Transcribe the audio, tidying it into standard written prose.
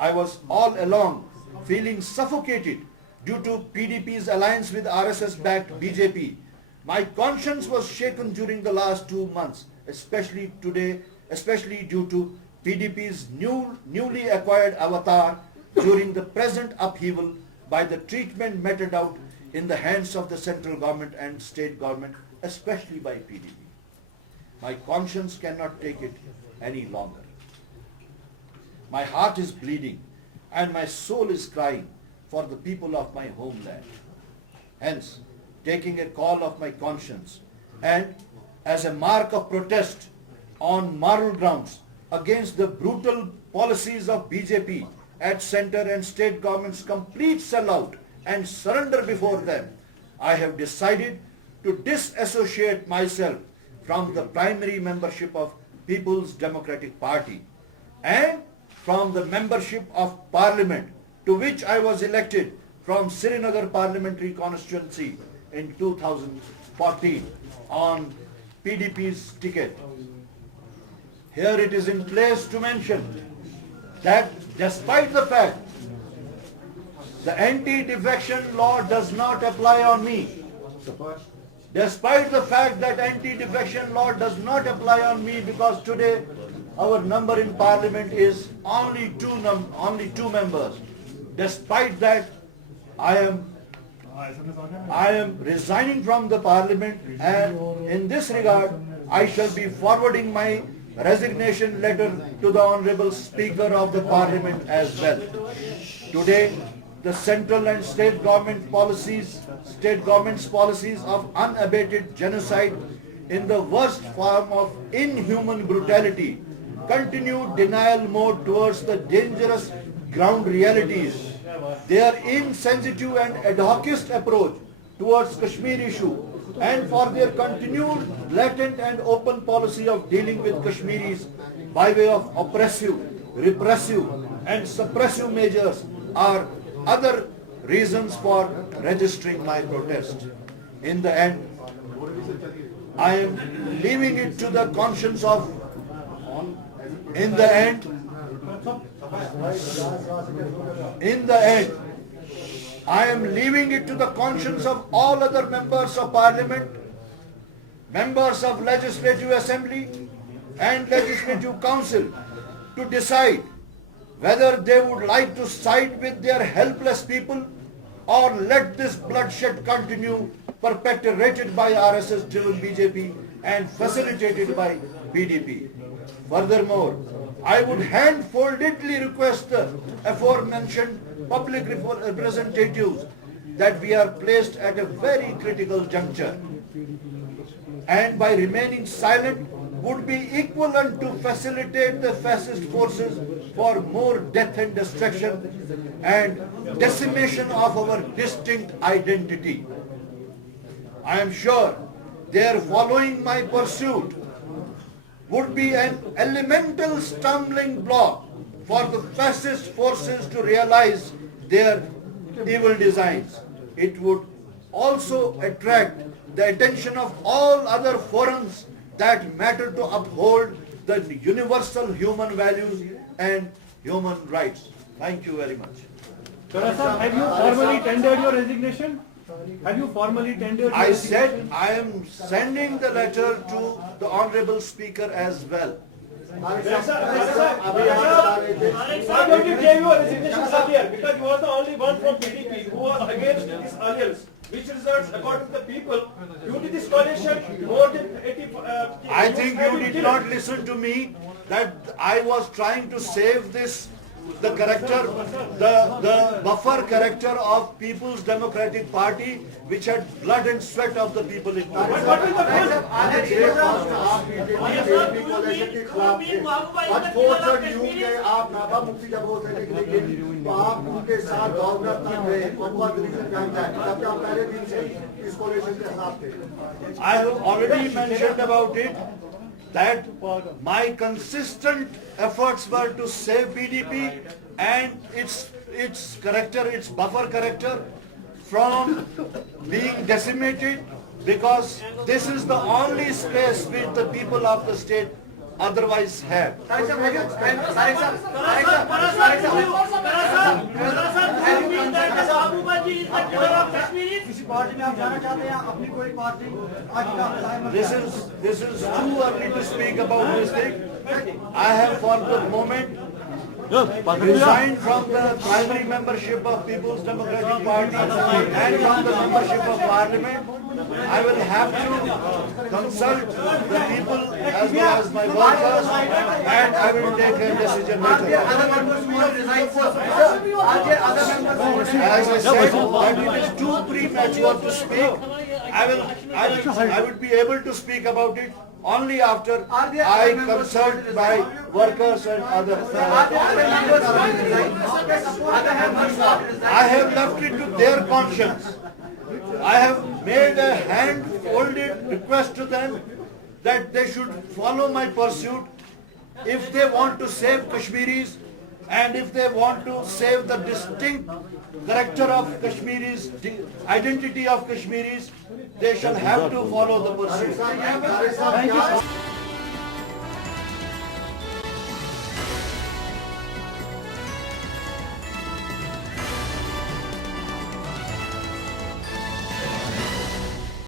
I was all along feeling suffocated due to PDP's alliance with RSS-backed BJP. My conscience was shaken during the last 2 months, especially due to PDP's newly acquired avatar during the present upheaval by the treatment meted out in the hands of the central government and state government, especially by PDP. My conscience cannot take it any longer. My heart is bleeding and my soul is crying for the people of my homeland. Hence, taking a call of my conscience and as a mark of protest on moral grounds against the brutal policies of BJP at center and state government's complete sellout and surrender before them, I have decided to disassociate myself from the primary membership of People's Democratic Party and from the membership of Parliament to which I was elected from Srinagar Parliamentary Constituency in 2014 on PDP's ticket. Here it is in place to mention that despite the fact the anti-defection law does not apply on me, despite the fact that anti-defection law does not apply on me because today our number in Parliament is only two members. Despite that, I am resigning from the Parliament, and in this regard, I shall be forwarding my resignation letter to the Honorable Speaker of the Parliament as well. Today, the central and state government's policies of unabated genocide in the worst form of inhuman brutality, continued denial mode towards the dangerous ground realities, their insensitive and ad hocist approach towards Kashmir issue, and for their continued blatant and open policy of dealing with Kashmiris by way of oppressive, repressive and suppressive measures are other reasons for registering my protest. In the end, I am leaving it to the conscience of, I am leaving it to the conscience of all other members of Parliament, members of Legislative Assembly and Legislative Council to decide whether they would like to side with their helpless people or let this bloodshed continue perpetrated by RSS-driven BJP and facilitated by PDP. Furthermore, I would hand-foldedly request the aforementioned public representatives that we are placed at a very critical juncture, and by remaining silent would be equivalent to facilitate the fascist forces for more death and destruction and decimation of our distinct identity. I am sure their following my pursuit would be an elemental stumbling block for the fascist forces to realize their evil designs. It would also attract the attention of all other forums that matter to uphold the universal human values and human rights. Thank you very much. Sir, have you formally tendered your resignation? Have you formally tendered your resignation? Said I am sending the letter to the Honorable Speaker as well. Why don't you give your resignation earlier? Because you are the only one from PDP who was against this alliance, which results, according to the people, due to this coalition, more than 80... I think you did not listen to me, that I was trying to save this, the buffer character of People's Democratic Party, which had blood and sweat of the people in What is the I have already mentioned about it, that my consistent efforts were to save PDP and its character, its buffer character from being decimated, because this is the only space which the people of the state otherwise have. किसी party में आप जाना चाहते हैं अपनी कोई party आज का time This is too early to speak about this thing. I have for the moment resigned from the primary membership of People's Democratic Party and from the membership of Parliament. I will have to consult the people as well as my workers, and I will take a decision later. As I said, that it is too premature to speak. I will be able to speak about it only after I consult my workers and others. I have left it to their conscience. I have made a hand-folded request to them that they should follow my pursuit if they want to save Kashmiris and if they want to save the distinct character of Kashmiris, the identity of Kashmiris, they shall have to follow the pursuit.